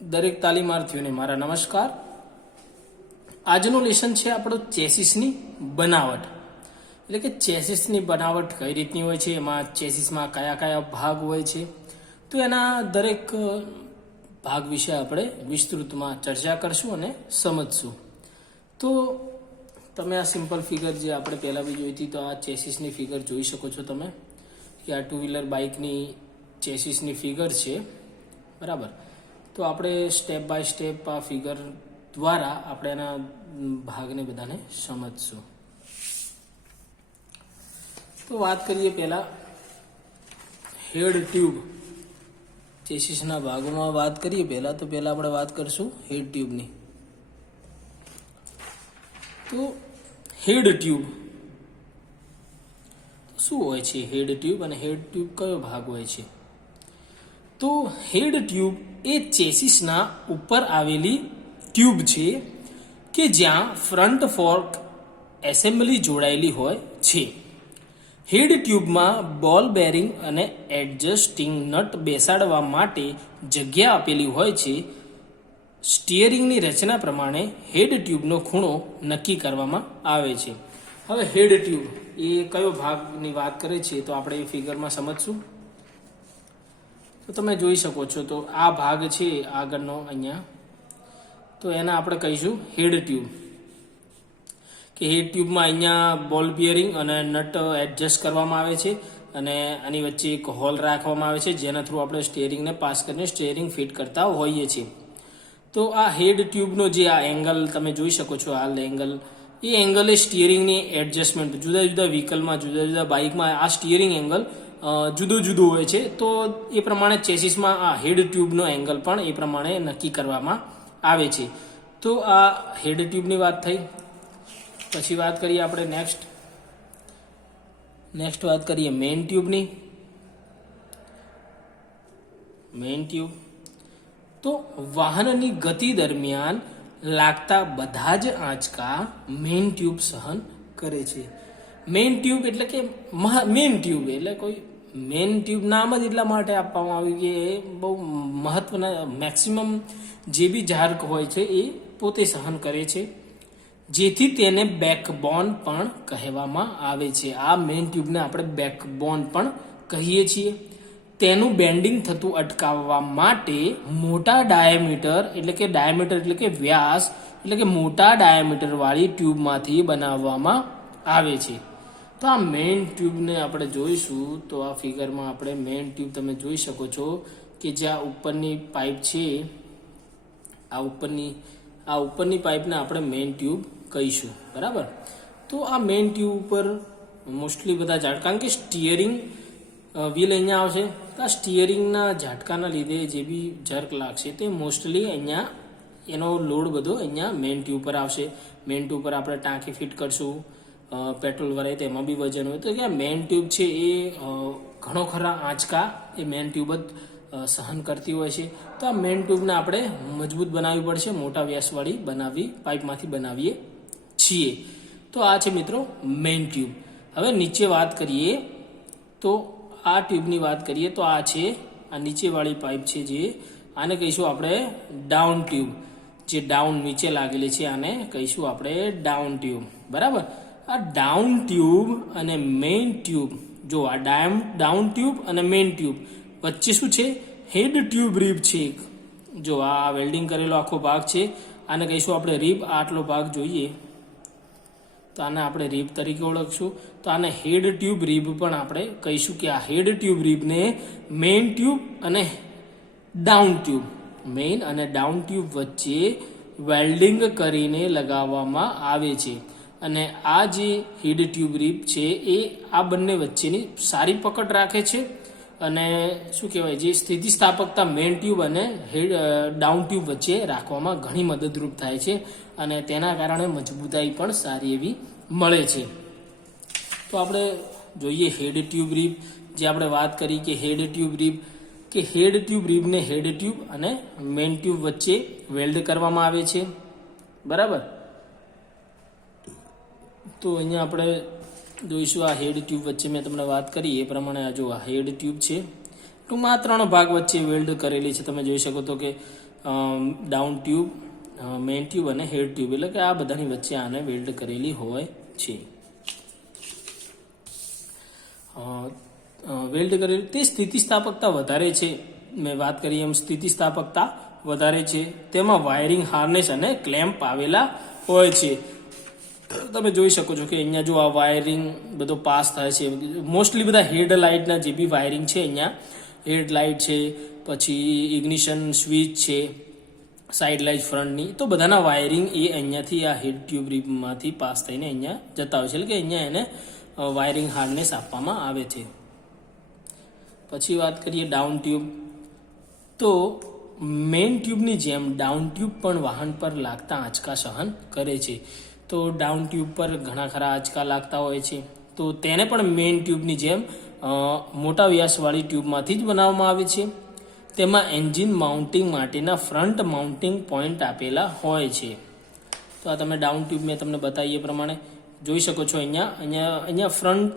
દરેક તાલીમાર્થીઓને મારા નમસ્કાર. આજનું લેસન છે આપણો ચેસિસની બનાવટ. એટલે કે ચેસિસની બનાવટ કઈ રીતની હોય છે, એમાં ચેસિસમાં કયા કયા ભાગ હોય છે, તો એના દરેક ભાગ વિશે આપણે વિસ્તૃતમાં ચર્ચા કરશું અને સમજશું. તો તમે આ સિમ્પલ ફિગર જે આપણે પહેલાં બી જોઈ હતી, તો આ ચેસિસની ફિગર જોઈ શકો છો તમે કે આ ટુ વ્હીલર બાઇકની ચેસિસની ફિગર છે, બરાબર. તો આપણે સ્ટેપ બાય સ્ટેપ આ ફિગર દ્વારા આપણે એના ભાગને બધાને સમજશું. તો વાત કરીએ પહેલાં હેડ ટ્યુબ. ચેસિસના ભાગોમાં વાત કરીએ પહેલાં આપણે વાત કરીશું હેડ ટ્યુબની. તો હેડ ટ્યુબ શું હોય છે? હેડ ટ્યુબ અને હેડ ટ્યુબ કયો ભાગ હોય છે? તો હેડ ટ્યુબ એ ચેસિસના ઉપર આવેલી ટ્યુબ છે કે જ્યાં ફ્રન્ટ ફોર્ક એસેમ્બલી જોડાયેલી હોય છે. હેડ ટ્યુબમાં બોલ બેરિંગ અને એડજસ્ટિંગ નટ બેસાડવા માટે જગ્યા આપેલી હોય છે. સ્ટીયરિંગની રચના પ્રમાણે હેડ ટ્યુબનો ખૂણો નક્કી કરવામાં આવે છે. હવે હેડ ટ્યુબ એ કયો ભાગની વાત કરે છે, તો આપણે એ ફિગરમાં સમજશું. તો તમે જોઈ શકો છો, તો આ ભાગ છે આગળનો અહીંયા, તો એના આપણે કહીશું હેડ ટ્યુબ. કે હેડ ટ્યુબમાં અહીંયા બોલ બિયરિંગ અને નટ એડજસ્ટ કરવામાં આવે છે અને આની વચ્ચે એક હોલ રાખવામાં આવે છે, જેના થ્રુ આપણે સ્ટીયરિંગને પાસ કરીને સ્ટીયરિંગ ફિટ કરતા હોઈએ છીએ. તો આ હેડ ટ્યુબનો જે આ એંગલ તમે જોઈ શકો છો, આ એંગલ, એ એંગલ એ સ્ટીયરિંગની એડજસ્ટમેન્ટ, જુદા જુદા વ્હીકલમાં, જુદા જુદા બાઇકમાં આ સ્ટીયરિંગ એંગલ જુદો જુદો હોય છે. તો એ પ્રમાણે ચેસિસમાં આ હેડ ટ્યુબનો એંગલ પણ એ પ્રમાણે નક્કી કરવામાં આવે છે. તો આ હેડ ટ્યુબની વાત થઈ. પછી વાત કરીએ આપણે નેક્સ્ટ વાત કરીએ મેઇન ટ્યુબની. મેઇન ટ્યુબ તો વાહનની ગતિ દરમિયાન લાગતા બધા જ આંચકા મેઇન ટ્યુબ સહન કરે છે. મેઇન ટ્યુબ એટલે કે મેઇન ટ્યુબ એટલે કોઈ મેઇન ટ્યુબ નામ જ એટલા માટે આપવામાં આવ્યું કે એ બહુ મહત્વના, મેક્સિમમ જે બી ઝાર્ક હોય છે એ પોતે સહન કરે છે, જેથી તેને બેકબોન પણ કહેવામાં આવે છે. આ મેઇન ટ્યુબને આપણે બેકબોન પણ કહીએ છીએ. તેનું બેન્ડિંગ થતું અટકાવવા માટે મોટા ડાયામીટર એટલે કે વ્યાસ એટલે કે મોટા ડાયામીટર વાળી ટ્યુબમાંથી બનાવવામાં આવે છે. તો આ મેઇન ટ્યુબને આપણે જોઈશું. તો આ ફિગરમાં આપણે મેઇન ટ્યુબ તમે જોઈ શકો છો કે જ્યાં ઉપરની પાઇપ છે, આ ઉપરની પાઇપને આપણે મેઇન ટ્યુબ કહીશું, બરાબર. તો આ મેઇન ટ્યુબ ઉપર મોસ્ટલી બધા કારણ કે સ્ટીયરિંગ વ્હીલ અહીંયા આવશે, તો આ સ્ટીયરિંગના ઝાટકાના લીધે જે બી જર્ક લાગશે તે મોસ્ટલી અહીંયા એનો લોડ બધો અહીંયા મેઇન ટ્યુબ પર આવશે. મેઇન ટ્યુબ પર આપણે ટાંકી ફિટ કરશું, પેટ્રોલ ભરાય તેમાં બી વજન હોય, તો કે મેઇન ટ્યુબ છે એ ઘણો ખરા આંચકા એ મેઇન ટ્યુબ જ સહન કરતી હોય છે. તો આ મેઇન ટ્યુબને આપણે મજબૂત બનાવવી પડશે, મોટા વ્યાસવાળી પાઇપમાંથી બનાવીએ છીએ. તો આ છે મિત્રો મેઇન ટ્યુબ. હવે નીચે વાત કરીએ, તો આ ટ્યુબની વાત કરીએ તો આ છે આ નીચેવાળી પાઇપ છે, જે આને કહીશું આપણે ડાઉન ટ્યુબ. જે ડાઉન નીચે લાગેલી છે આને કહીશું આપણે ડાઉન ટ્યુબ, બરાબર. આ ડાઉન ટ્યુબ અને મેઇન ટ્યુબ, જો આ ડાઉન ટ્યુબ અને મેઇન ટ્યુબ વચ્ચે શું છે? હેડ ટ્યુબ રીબ છે. જો આ વેલ્ડિંગ કરેલો આખો ભાગ છે, આને કહીશું આપણે રીબ. આટલો ભાગ જોઈએ તો આને આપણે રીબ તરીકે ઓળખશું. તો આને હેડ ટ્યુબ રીબ પણ આપણે કહીશું કે આ હેડ ટ્યુબ રીબને મેઇન ટ્યુબ અને ડાઉન ટ્યુબ, મેઇન અને ડાઉન ટ્યુબ વચ્ચે વેલ્ડિંગ કરીને લગાવવામાં આવે છે. અને આ જે હેડ ટ્યુબ રીબ છે એ આ બંને વચ્ચેની સારી પકડ રાખે છે અને શું કહેવાય, જે સ્થિતિસ્થાપકતા મેઇન ટ્યુબ અને ડાઉન ટ્યુબ વચ્ચે રાખવામાં ઘણી મદદરૂપ થાય છે અને તેના કારણે મજબૂતાઈ પણ સારી એવી મળે છે. તો આપણે જોઈએ હેડ ટ્યુબ રીબ. જે આપણે વાત કરી કે હેડ ટ્યુબ રીબને હેડ ટ્યુબ અને મેઇન ટ્યુબ વચ્ચે વેલ્ડ કરવામાં આવે છે, બરાબર. તો અહીંયા આપણે જોઈશું આ હેડ ટ્યુબ વચ્ચે મેં તમને વાત કરી એ પ્રમાણે. આ જો આ હેડ ટ્યુબ છે, ટૂંકમાં આ 3 ભાગ વચ્ચે વેલ્ડ કરેલી છે. તમે જોઈ શકો તો કે ડાઉન ટ્યુબ, મેઇન ટ્યુબ અને હેડ ટ્યુબ, એટલે કે આ બધાની વચ્ચે આને વેલ્ડ કરેલી હોય છે. વેલ્ડ કરેલી તે સ્થિતિસ્થાપકતા વધારે છે. મેં વાત કરી એમ સ્થિતિસ્થાપકતા વધારે છે. તેમાં વાયરિંગ હાર્નેસ અને ક્લેમ્પ આવેલા હોય છે. તમે જોઈ શકો છો કે અહીંયા જો આ વાયરિંગ બધો પાસ થાય છે. મોસ્ટલી બધા હેડ લાઇટના જે બી વાયરિંગ છે, અહીંયા હેડ લાઇટ છે, પછી ઇગ્નિશન સ્વિચ છે, સાઇડ લાઇટ ફ્રન્ટની, તો બધાના વાયરિંગ એ અહીંયાથી આ હેડ ટ્યુબ માંથી પાસ થઈને અહીંયા જતા હોય છે. એટલે કે અહીંયા એને વાયરિંગ હાર્નેસ આપવામાં આવે છે. પછી વાત કરીએ ડાઉન ટ્યુબ. તો મેઇન ટ્યુબની જેમ ડાઉન ટ્યુબ પણ વાહન પર લાગતા આંચકા સહન કરે છે. તો ડાઉન ટ્યુબ પર ઘણા ખરા આંચકા લાગતા હોય છે, તો તેને પણ મેઇન ટ્યુબની જેમ મોટા વ્યાસવાળી ટ્યુબમાંથી જ બનાવવામાં આવે છે. તેમાં એન્જિન માઉન્ટિંગ માટેના ફ્રન્ટ માઉન્ટિંગ પોઈન્ટ આપેલા હોય છે. તો આ તમે ડાઉન ટ્યુબ મેં તમને બતાવીએ પ્રમાણે જોઈ શકો છો. અહીંયા ફ્રન્ટ,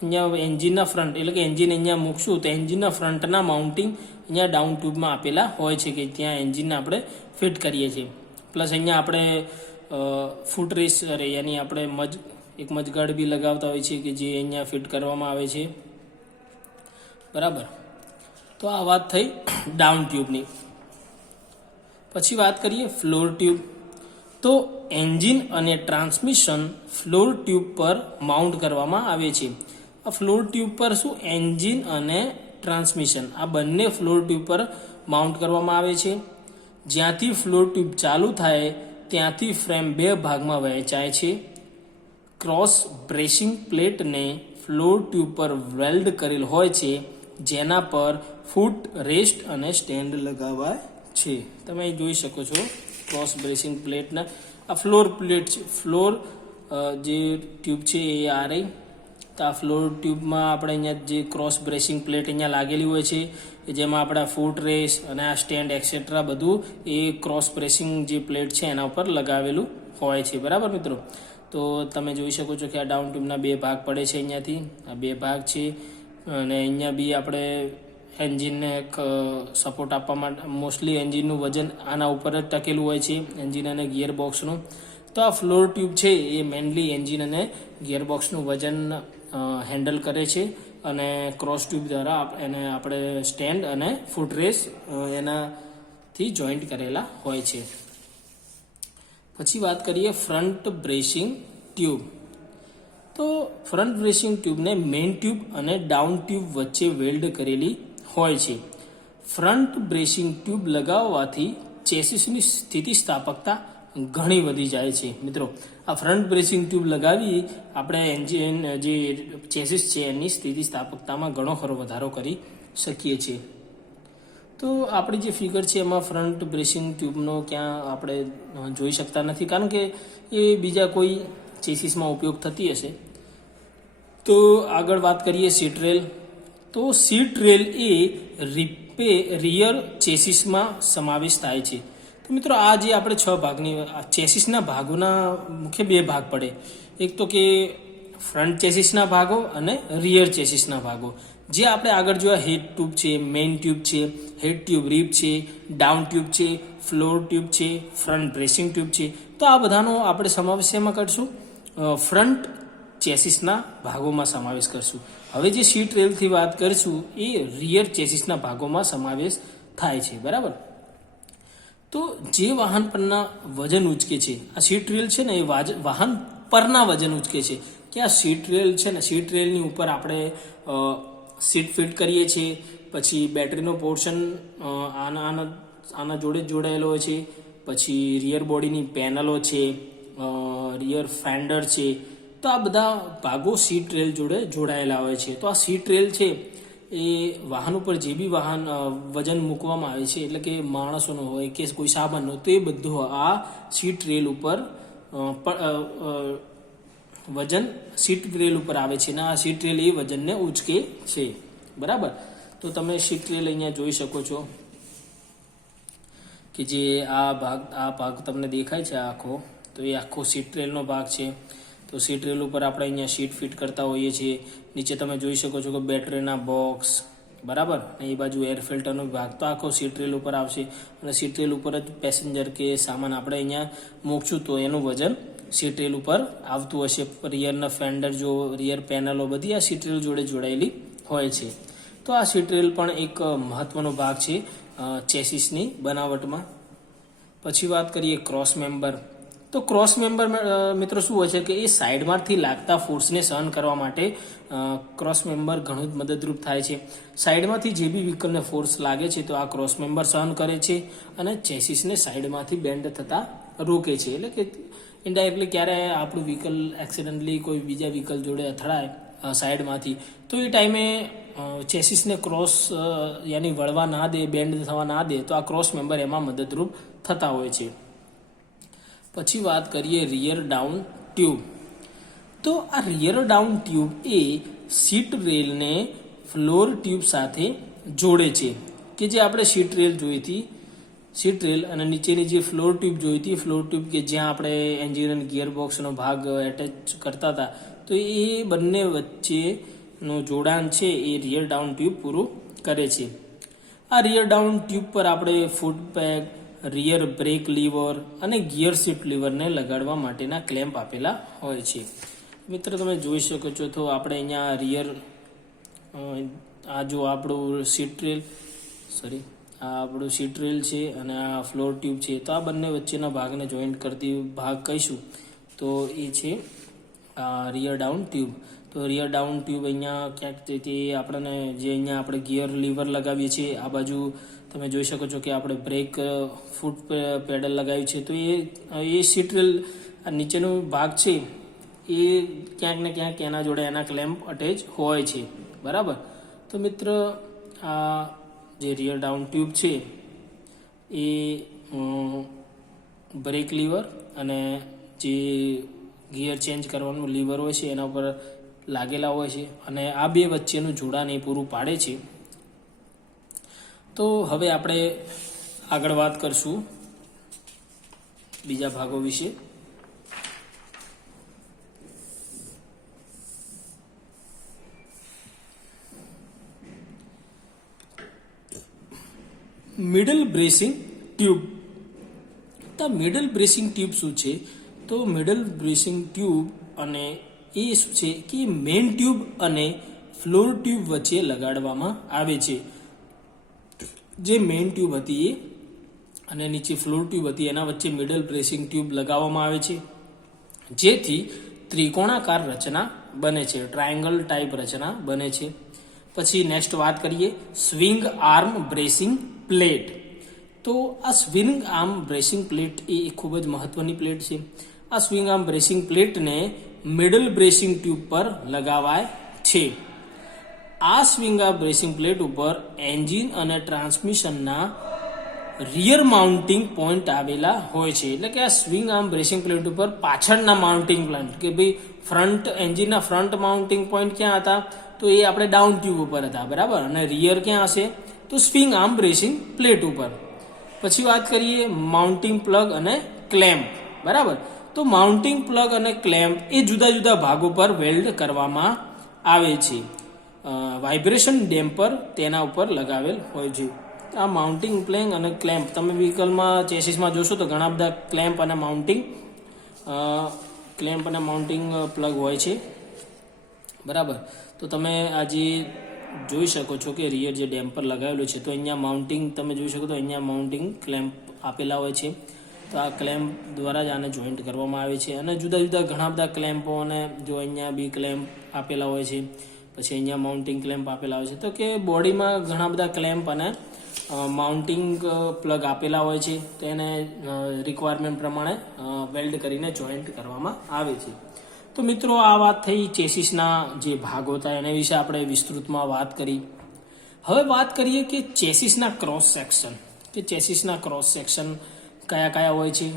અહીંયા એન્જિનના ફ્રન્ટ, એટલે કે એન્જિન અહીંયા મૂકશું તો એન્જિનના ફ્રન્ટના માઉન્ટિંગ અહીંયા ડાઉન ટ્યુબમાં આપેલા હોય છે, કે ત્યાં એન્જિનને આપણે ફિટ કરીએ છીએ. પ્લસ અહીંયા આપણે ફૂટરેસ યાની આપણે એક મજગાડ બી લગાવતા હોય છે, કે જે અહીંયા ફિટ કરવામાં આવે છે. બરાબર. તો આ વાત થઈ ડાઉન ટ્યુબની. પછી વાત કરીએ ફ્લોર ટ્યુબ. તો એન્જિન અને ટ્રાન્સમિશન ફ્લોર ટ્યુબ પર માઉન્ટ કરવામાં આવે છે. આ ફ્લોર ટ્યુબ પર શું એન્જિન અને ટ્રાન્સમિશન આ બંને ફ્લોર ટ્યુબ પર માઉન્ટ કરવામાં આવે છે. જ્યાંથી ફ્લોર ટ્યુબ ચાલુ થાય ત્યાંથી ફ્રેમ 2 ભાગમાં વહેંચાય છે. ક્રોસ બ્રેસિંગ પ્લેટને ફ્લોર ટ્યુબ પર વેલ્ડ કરેલ હોય છે, જેના પર ફૂટ રેસ્ટ અને સ્ટેન્ડ લગાવાય છે. તમે જોઈ શકો છો ક્રોસ બ્રેસિંગ પ્લેટના આ ફ્લોર પ્લેટ છે. ફ્લોર જે ટ્યુબ છે એ આ રહી. તો આ ફ્લોર ટ્યુબમાં આપણે અહીંયા જે ક્રોસ બ્રેસિંગ પ્લેટ અહીંયા લાગેલી હોય છે, જેમાં આપણા ફૂટ રેસ અને આ સ્ટેન્ડ એક્સેટ્રા બધું એ ક્રોસ બ્રેસિંગ જે પ્લેટ છે એના ઉપર લગાવેલું હોય છે. બરાબર મિત્રો. તો તમે જોઈ શકો છો કે આ ડાઉન ટ્યુબના 2 ભાગ પડે છે. અહીંયાથી આ 2 ભાગ છે, અને અહીંયા બી આપણે એન્જિનને સપોર્ટ આપવા માટે મોસ્ટલી એન્જિનનું વજન આના ઉપર જ ટકેલું હોય છે, એન્જિન અને ગિયર બોક્સનું. તો આ ફ્લોર ટ્યુબ છે એ મેનલી એન્જિન અને ગિયર બોક્સનું વજન હેન્ડલ કરે છે, અને ક્રોસ ટ્યુબ દ્વારા એને આપણે સ્ટેન્ડ અને ફૂટરેસ એનાથી જોઈન્ટ કરેલા હોય છે. પછી વાત કરીએ ફ્રન્ટ બ્રેસિંગ ટ્યુબ. તો ફ્રન્ટ બ્રેસિંગ ટ્યુબને મેઇન ટ્યુબ અને ડાઉન ટ્યુબ વચ્ચે વેલ્ડ કરેલી હોય છે. ફ્રન્ટ બ્રેસિંગ ટ્યુબ લગાવવાથી ચેસિસની સ્થિતિસ્થાપકતા ઘણી વધી જાય છે. મિત્રો, આ ફ્રન્ટ બ્રેસિંગ ટ્યુબ લગાવી આપણે એન્જિન જે ચેસિસ છે એની સ્થિતિસ્થાપકતામાં ઘણો ખરો વધારો કરી શકીએ છીએ. તો આપણી જે ફિગર છે એમાં ફ્રન્ટ બ્રેસિંગ ટ્યુબનો ક્યાં આપણે જોઈ શકતા નથી, કારણ કે એ બીજા કોઈ ચેસિસમાં ઉપયોગ થતી હશે. તો આગળ વાત કરીએ સીટ રેલ. તો સીટ રેલ એ રિયર ચેસિસમાં સમાવેશ થાય છે. તો મિત્રો, આ જે આપણે 6 ભાગની ચેસિસના ભાગોના મુખ્ય 2 ભાગ પડે. એક તો કે ફ્રન્ટ ચેસિસના ભાગો અને રિયર ચેસિસના ભાગો. જે આપણે આગળ જોયા હેડ ટ્યુબ છે, મેઇન ટ્યુબ છે, હેડ ટ્યુબ રીપ છે, ડાઉન ટ્યુબ છે, ફ્લોર ટ્યુબ છે, ફ્રન્ટ બ્રેસિંગ ટ્યુબ છે. તો આ બધાનો આપણે સમાવેશ એમાં કરશું ફ્રન્ટ ચેસિસના ભાગોમાં સમાવેશ કરશું. હવે જે સીટ રેલથી વાત કરીશું એ રિયર ચેસિસના ભાગોમાં સમાવેશ થાય છે. બરાબર. તો જે વાહન પરના વજન ઉચકે છે, આ સીટ રેલ છે ને એ વાહન પરના વજન ઉચકે છે. કે આ સીટ રેલ છે ને, સીટ રેલની ઉપર આપણે સીટ ફિટ કરીએ છીએ. પછી બેટરીનો પોર્શન આના જોડે જ જોડાયેલો હોય છે. પછી રિયર બોડીની પેનલો છે, રિયર ફેન્ડર છે. તો આ બધા ભાગો સીટ રેલ જોડે જોડાયેલા હોય છે. તો આ સીટ રેલ છે એ વાહન ઉપર જે બી વજન મૂકવામાં આવે છે, એટલે કે માણસોનો હોય કે કોઈ સામાનનો, તો એ બધું આ સીટ રેલ ઉપર વજન સીટ રેલ ઉપર આવે છે, અને આ સીટ રેલ એ વજનને ઉચકે છે. બરાબર. તો તમે સીટ રેલ અહીંયા જોઈ શકો છો કે જે આ ભાગ તમને દેખાય છે આખો, તો એ આખો સીટ રેલનો ભાગ છે. તો સીટ રેલ ઉપર આપણે અહીંયા સીટ ફિટ કરતા હોઈએ છીએ. નીચે તમે જોઈ શકો છો કે બેટરીના બોક્સ, બરાબર. અને એ બાજુ એર ફિલ્ટરનો ભાગ તો આખો સીટ રેલ ઉપર આવશે અને સીટ રેલ ઉપર જ પેસેન્જર કે સામાન આપણે અહીંયા મૂકશું તો એનું વજન સીટ રેલ ઉપર આવતું હશે. રિયરના ફેન્ડર જો રિયર પેનલો બધી આ સીટ રેલ જોડે જોડાયેલી હોય છે. તો આ સીટ રેલ પણ એક મહત્વનો ભાગ છે ચેસિસની બનાવટમાં. પછી વાત કરીએ ક્રોસ મેમ્બર. તો ક્રોસ મેમ્બર મિત્રો શું હોય છે કે એ સાઈડમાંથી લાગતા ફોર્સને સહન કરવા માટે ક્રોસ મેમ્બર ઘણું જ મદદરૂપ થાય છે. સાઈડમાંથી જે બી વ્હીકલને ફોર્સ લાગે છે તો આ ક્રોસ મેમ્બર સહન કરે છે અને ચેસિસને સાઈડમાંથી બેન્ડ થતા રોકે છે. એટલે કે ઇનડાયરેક્ટલી ક્યારે આપણું વ્હીકલ એક્સિડન્ટલી કોઈ બીજા વ્હીકલ જોડે અથડાય સાઈડમાંથી તો એ ટાઈમે ચેસિસને ક્રોસ યાની વળવા ના દે, બેન્ડ થવા ના દે તો આ ક્રોસ મેમ્બર એમાં મદદરૂપ થતા હોય છે. પછી વાત કરીએ રિયર ડાઉન ટ્યુબ. તો આ રિયર ડાઉન ટ્યુબ એ સીટ રેલને ફ્લોર ટ્યુબ સાથે જોડે છે કે જે આપણે સીટ રેલ જોઈ હતી, સીટ રેલ અને નીચેની જે ફ્લોર ટ્યુબ જોઈ હતી, ફ્લોર ટ્યુબ કે જ્યાં આપણે એન્જિન અને ગિયરબોક્સનો ભાગ એટેચ કરતા હતા તો એ બંને વચ્ચેનું જોડાણ છે એ રિયર ડાઉન ટ્યુબ પૂરું કરે છે. આ રિયર ડાઉન ટ્યુબ પર આપણે ફૂટ પેગ, રિયર બ્રેક લીવર અને ગિયર શિફ્ટ લીવરને લગાડવા માટેના ક્લેમ્પ આપેલા હોય છે. મિત્રો તમે જોઈ શકો છો તો આપણે અહીંયા રિયર આ જો આપણું સીટ રેલ આ આપણું સીટ રેલ છે અને આ ફ્લોર ટ્યુબ છે તો આ બંને વચ્ચેના ભાગને જોઈન્ટ કરતી ભાગ કહીશું તો એ છે રિયર ડાઉન ટ્યુબ. તો રિયર ડાઉન ટ્યુબ અહીંયા ક્યાંક તે આપણને જે અહીંયા આપણે ગિયર લીવર લગાવીએ છીએ આ બાજુ તમે જોઈ શકો છો કે આપણે બ્રેક ફૂટ પેડલ લગાવ્યું છે તો એ સીટ રેલ નીચેનો ભાગ છે એ ક્યાંક ને ક્યાંક એના જોડે એના ક્લેમ્પ અટેચ હોય છે. બરાબર. તો મિત્ર આ જે રિયર ડાઉન ટ્યુબ છે એ બ્રેક લીવર અને જે ગિયર ચેન્જ કરવાનું લીવર હોય છે એના ઉપર લાગેલા હોય છે અને આ બે વચ્ચેનું જોડાણ એ પૂરું પાડે છે. તો હવે આપણે આગળ વાત કરશું બીજા ભાગો વિશે. Middle bracing tube. તો મિડલ બ્રેસિંગ ટ્યુબ શું છે? તો મિડલ બ્રેસિંગ ટ્યુબ અને એ શું છે કે મેઇન ટ્યુબ અને ફ્લોર ટ્યુબ વચ્ચે લગાડવામાં આવે છે. જે મેઇન ટ્યુબ હતી એ અને નીચે ફ્લોર ટ્યુબ હતી એના વચ્ચે મિડલ બ્રેસિંગ ટ્યુબ લગાવવામાં આવે છે જેથી ત્રિકોણાકાર રચના બને છે, ટ્રાયંગલ ટાઈપ રચના બને છે. પછી નેક્સ્ટ વાત કરીએ સ્વિંગ આર્મ બ્રેસિંગ પ્લેટ. તો આ સ્વિંગ આર્મ બ્રેસિંગ પ્લેટ એ ખૂબ જ મહત્વની પ્લેટ છે. આ સ્વિંગ આર્મ બ્રેસિંગ પ્લેટને મિડલ બ્રેસિંગ ટ્યુબ પર લગાવાય છે. આ સ્વિંગ આર્મ બ્રેસિંગ પ્લેટ ઉપર એન્જિન અને ટ્રાન્સમિશનના રિયર માઉન્ટિંગ પોઈન્ટ આવેલા હોય છે. એટલે કે આ સ્વિંગ આર્મ બ્રેસિંગ પ્લેટ ઉપર પાછળના માઉન્ટિંગ પોઈન્ટ કે ભાઈ ફ્રન્ટ એન્જિનના ફ્રન્ટ માઉન્ટિંગ પોઈન્ટ ક્યાં હતા તો એ આપણે ડાઉન ટ્યુબ ઉપર હતા. બરાબર. અને રિયર ક્યાં હશે તો સ્વિંગ આર્મ બ્રેસિંગ પ્લેટ ઉપર. પછી વાત કરીએ માઉન્ટિંગ પ્લગ અને ક્લેમ્પ. બરાબર. તો માઉન્ટિંગ પ્લગ અને ક્લેમ્પ એ જુદા જુદા ભાગો પર વેલ્ડ કરવામાં આવે છે. વાઇબ્રેશન ડેમ્પર તેના ઉપર લગાવેલ હોય છે. આ માઉન્ટિંગ પ્લેગ અને ક્લેમ્પ તમે વ્હીકલમાં ચેસિસમાં જોશો તો ઘણા બધા ક્લેમ્પ અને માઉન્ટિંગ પ્લગ હોય છે. બરાબર. તો તમે આજે જોઈ શકો છો કે રિયર જે ડેમ્પર લગાવેલું છે તો અહીંયા માઉન્ટિંગ તમે જોઈ શકો તો અહીંયા માઉન્ટિંગ ક્લેમ્પ આપેલા હોય છે. તો આ ક્લેમ્પ દ્વારા જ આને જોઈન્ટ કરવામાં આવે છે અને જુદા જુદા ઘણા બધા ક્લેમ્પો અને જો અહીંયા બી ક્લેમ્પ આપેલા હોય છે, પછી અહીંયા માઉન્ટિંગ ક્લેમ્પ આપેલા હોય છે. તો કે બોડીમાં ઘણા બધા ક્લેમ્પ અને માઉન્ટિંગ પ્લગ આપેલા હોય છે તો એને રિક્વાયરમેન્ટ પ્રમાણે વેલ્ડ કરીને જોઈન્ટ કરવામાં આવે છે. તો મિત્રો આ વાત થઈ ચેસિસના જે ભાગો હતા એના વિશે આપણે વિસ્તૃતમાં વાત કરી. હવે વાત કરીએ કે ચેસિસના ક્રોસ સેક્શન, કે ચેસિસના ક્રોસ સેક્શન કયા કયા હોય છે.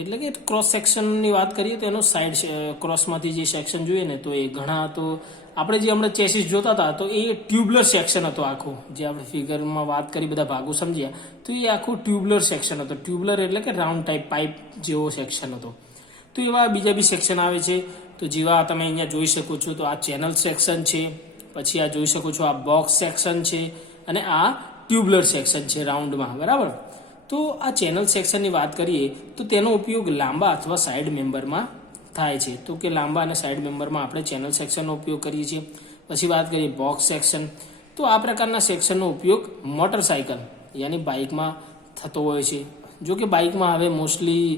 એટલે કે ક્રોસ સેક્શનની વાત કરીએ તો એનો સાઈડ ક્રોસમાંથી જે સેક્શન જોઈએ ને તો એ ઘણા તો આપણે જે હમણાં ચેસિસ જોતા હતા તો એ ટ્યુબ્યુલર સેક્શન હતો આખું, જે આપણે ફિગરમાં વાત કરી બધા ભાગો સમજ્યા તો એ આખું ટ્યુબ્યુલર સેક્શન હતો. ટ્યુબ્યુલર એટલે કે રાઉન્ડ ટાઈપ પાઇપ જેવો સેક્શન હતો. તો એવા બીજા બી સેક્શન આવે છે તો જેવા તમે અહીંયા જોઈ શકો છો તો આ ચેનલ સેક્શન છે, પછી આ જોઈ શકો છો, આ બોક્સ સેક્શન છે અને આ ટ્યુબ્યુલર સેક્શન છે રાઉન્ડમાં, બરાબર. તો આ ચેનલ સેક્શનની વાત કરીએ તો તેનો ઉપયોગ લાંબા અથવા સાઇડ મેમ્બરમાં થાય છે. તો કે લાંબા અને સાઇડ મેમ્બરમાં આપણે ચેનલ સેક્શનનો ઉપયોગ કરીએ છીએ. પછી વાત કરીએ બોક્સ સેક્શન. તો આ પ્રકારના સેક્શનનો ઉપયોગ મોટરસાઇકલ યાની બાઇકમાં થતો હોય છે. જો કે બાઇકમાં હવે મોસ્ટલી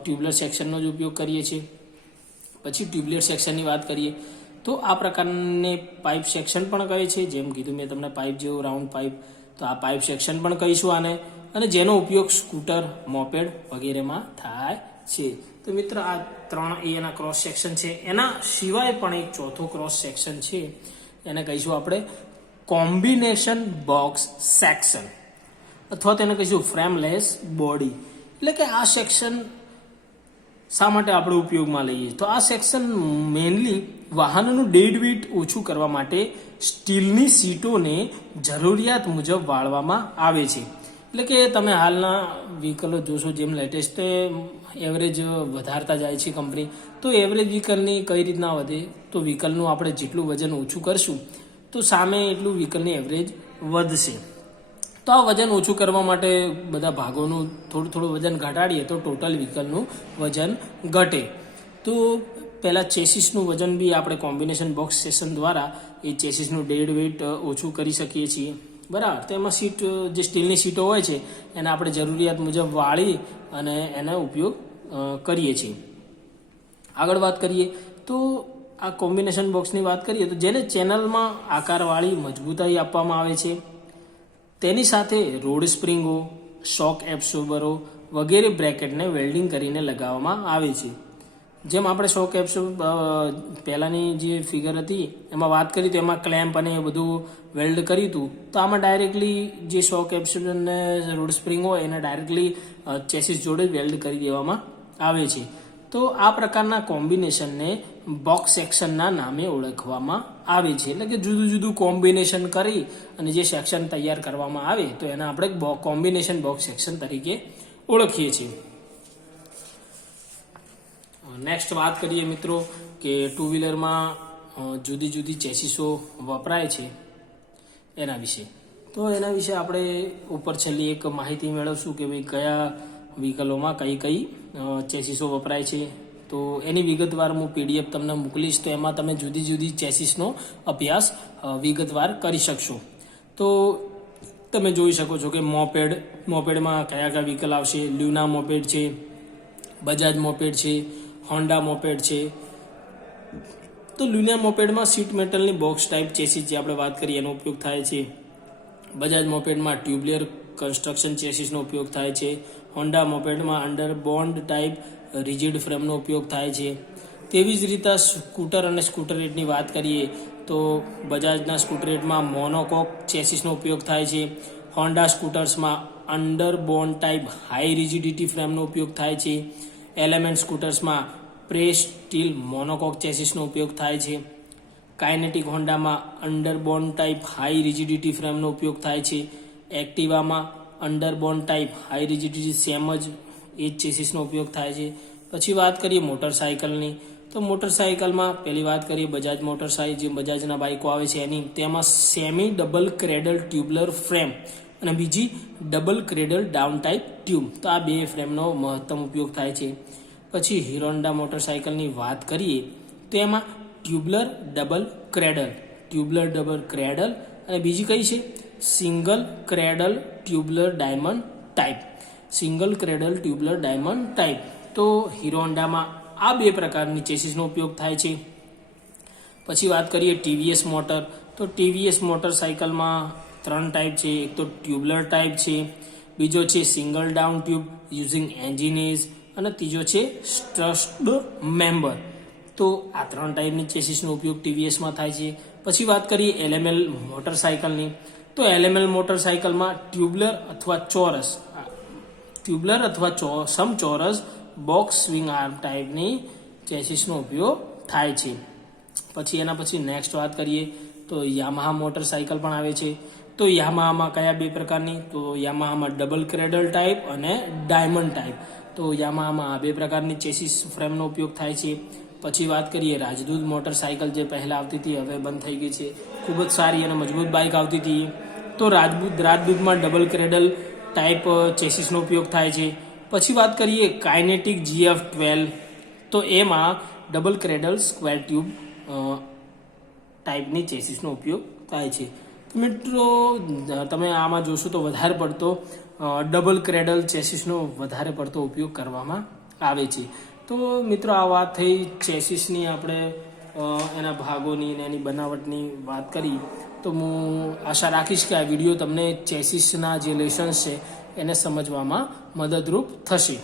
ટ્યુબ્યુલર સેક્શનનો જ ઉપયોગ કરીએ છીએ. પછી ટ્યુબ્યુલર સેક્શનની વાત કરીએ તો આ પ્રકારને પાઇપ સેક્શન પણ કહે છે. જેમ કીધું મેં તમને પાઇપ જેવું રાઉન્ડ પાઇપ, તો આ પાઇપ સેક્શન પણ કહીશું આને, અને જેનો ઉપયોગ સ્કૂટર, મોપેડ વગેરેમાં થાય છે. તો મિત્ર આ 3 એના ક્રોસ સેક્શન છે. એના સિવાય પણ એક ચોથો ક્રોસ સેક્શન છે, એને કહીશું આપણે કોમ્બિનેશન બોક્સ સેક્શન, અથવા તેને કહીશું ફ્રેમલેસ બોડી. એટલે કે આ સેક્શન શા માટે આપણે ઉપયોગમાં લઈએ? તો આ સેક્શન મેઇનલી વાહનનું ડેડ વેઇટ ઓછું કરવા માટે સ્ટીલની સીટોને જરૂરિયાત મુજબ વાળવામાં આવે છે. એટલે કે તમે હાલના વ્હીકલો જોશો, જેમ લેટેસ્ટ એવરેજ વધારતા જાય છે કંપની, તો એવરેજ વ્હીકલની કઈ રીતના વધે? તો વ્હીકલનું આપણે જેટલું વજન ઓછું કરશું તો સામે એટલું વ્હીકલની એવરેજ વધશે. તો આ વજન ઓછું કરવા માટે બધા ભાગોનું થોડું વજન ઘટાડીએ તો ટોટલ વ્હીકલનું વજન ઘટે. તો પહેલાં ચેસિસનું વજન બી આપણે કોમ્બિનેશન બોક્સ સેક્શન દ્વારા એ ચેસિસનું ડેડ વેઇટ ઓછું કરી શકીએ છીએ, બરાબર. તો એમાં સીટ, જે સ્ટીલની સીટો હોય છે એને આપણે જરૂરિયાત મુજબ વાળી અને એનો ઉપયોગ કરીએ છીએ. આગળ વાત કરીએ તો આ કોમ્બિનેશન બોક્સની વાત કરીએ તો જેને ચેનલમાં આકારવાળી મજબૂતાઈ આપવામાં આવે છે, તેની સાથે રોડ સ્પ્રિંગો, શોક એબ્સોર્બરો વગેરે બ્રેકેટને વેલ્ડિંગ કરીને લગાવવામાં આવે છે. જેમ આપણે શોક એબ્સોર્બર પહેલાંની જે ફિગર હતી એમાં વાત કરી તો એમાં ક્લેમ્પ અને એ બધું વેલ્ડ કર્યું હતું, તો આમાં ડાયરેક્ટલી જે શોક એબ્સોર્બર અને રોડ સ્પ્રિંગ હોય એને ડાયરેક્ટલી ચેસિસ જોડે વેલ્ડ કરી દેવામાં આવે છે. તો આ પ્રકારના કોમ્બિનેશનને બોક્સ સેક્શનના નામે ઓળખવામાં આવે છે. એટલે કે જુદું જુદું કોમ્બિનેશન કરી અને જે સેક્શન તૈયાર કરવામાં આવે તો એને આપણે કોમ્બિનેશન બોક્સ સેક્શન તરીકે ઓળખીએ છીએ. નેક્સ્ટ વાત કરીએ મિત્રો કે ટુ વ્હીલરમાં જુદી જુદી ચેસિસો વપરાય છે એના વિશે. તો એના વિશે આપણે ઉપર છેલ્લી એક માહિતી મેળવશું કે ભાઈ કયા વ્હીકલોમાં કઈ ચેસિસો વપરાય છે. તો એની વિગતવાર હું PDF તમને મોકલીશ, તો એમાં તમે જુદી જુદી ચેસિસનો અભ્યાસ વિગતવાર કરી શકશો. તો તમે જોઈ શકો છો કે મોપેડમાં કયા વ્હીકલ આવશે. લ્યુના મોપેડ છે, બજાજ મોપેડ છે, હોન્ડા મોપેડ છે. તો લ્યુના મોપેડમાં સીટ મેટલની બોક્સ ટાઈપ ચેસિસ જે આપણે વાત કરીએ એનો ઉપયોગ થાય છે. બજાજ મોપેડમાં ટ્યુબ્યુલર કન્સ્ટ્રક્શન ચેસિસનો ઉપયોગ થાય છે. હોન્ડા મોપેડમાં અંડર બોન્ડ ટાઈપ રિજિડ ફ્રેમનો ઉપયોગ થાય છે. તેવી જ રીતે સ્કૂટર અને સ્કૂટરેટની વાત કરીએ તો બજાજના સ્કૂટરેટમાં મોનોકોક ચેસિસનો ઉપયોગ થાય છે. હોન્ડા સ્કૂટર્સમાં under bond type high rigidity ફ્રેમનો ઉપયોગ થાય છે. એલિમેન્ટ સ્કૂટર્સમાં પ્રેસ સ્ટીલ મોનોકોક ચેસિસનો ઉપયોગ થાય છે. કાઇનેટિક હોન્ડામાં under bond type high rigidity ફ્રેમનો ઉપયોગ થાય છે. એક્ટિવામાં under bond type high rigidity same જ એ જ ચેસિસનો ઉપયોગ થાય છે. પછી વાત કરીએ મોટરસાઇકલની, તો મોટરસાઇકલમાં પહેલી વાત કરીએ બજાજ મોટરસાઇકલ, જે બજાજના બાઇકો આવે છે એની, તેમાં semi double cradle tubular frame અને બીજી double cradle down type tube, તો આ બે ફ્રેમનો મહત્તમ ઉપયોગ થાય છે. પછી હીરો હોન્ડા મોટરસાઇકલની વાત કરીએ તો એમાં ટ્યુબ્યુલર ડબલ ક્રેડલ અને બીજી કઈ છે single cradle tubular diamond type. તો હીરો હોન્ડામાં આ બે પ્રકારની ચેસિસનો ઉપયોગ થાય છે. પછી વાત કરીએ TVS મોટર, તો TVS મોટરસાઇકલમાં 3 ટાઈપ છે. એક તો ટ્યુબ્યુલર ટાઈપ છે, બીજો છે સિંગલ ડાઉન ટ્યુબ યુઝિંગ એન્જિનેજ, અને ત્રીજો છે સ્ટ્રસ્ડ મેમ્બર. તો આ 3 ટાઈપની ચેસિસનો ઉપયોગ TVSમાં થાય છે. પછી વાત કરીએ LML મોટરસાઇકલની, તો LML મોટરસાઇકલમાં ટ્યુબ્યુલર અથવા સમચોરસ બોક્સ સ્વિંગ આર્મ ટાઈપની ચેસિસનો ઉપયોગ થાય છે. પછી એના પછી નેક્સ્ટ વાત કરીએ તો યામાહા મોટરસાઇકલ પણ આવે છે. તો યામાહામાં કયા બે પ્રકારની? તો યામાહામાં ડબલ ક્રેડલ ટાઈપ અને ડાયમંડ ટાઈપ. તો યામાહામાં આ બે પ્રકારની ચેસિસ ફ્રેમનો ઉપયોગ થાય છે. પછી વાત કરીએ રાજદૂત મોટરસાયકલ જે પહેલાં આવતી હતી હવે બંધ થઈ ગઈ છે, ખૂબ જ સારી અને મજબૂત બાઇક આવતી હતી. તો રાજદૂતમાં ડબલ ક્રેડલ ટાઈપ ચેસિસનો ઉપયોગ થાય છે. પછી વાત કરીએ કાઇનેટિક GF12, તો એમાં ડબલ ક્રેડલ સ્ક્વેર ટ્યુબ ટાઈપની ચેસિસનો ઉપયોગ થાય છે. તો મિત્રો તમે આમાં જોશો તો વધારે પડતો ડબલ ક્રેડલ ચેસિસનો વધારે પડતો ઉપયોગ કરવામાં આવે છે. તો મિત્રો આ વાત થઈ ચેસિસની, આપણે એના ભાગોની અને એની બનાવટની વાત કરી. તો હું આશા રાખીશ કે આ વિડીયો તમને ચેસિસના જે લેસન્સ છે એને સમજવામાં મદદરૂપ થશે.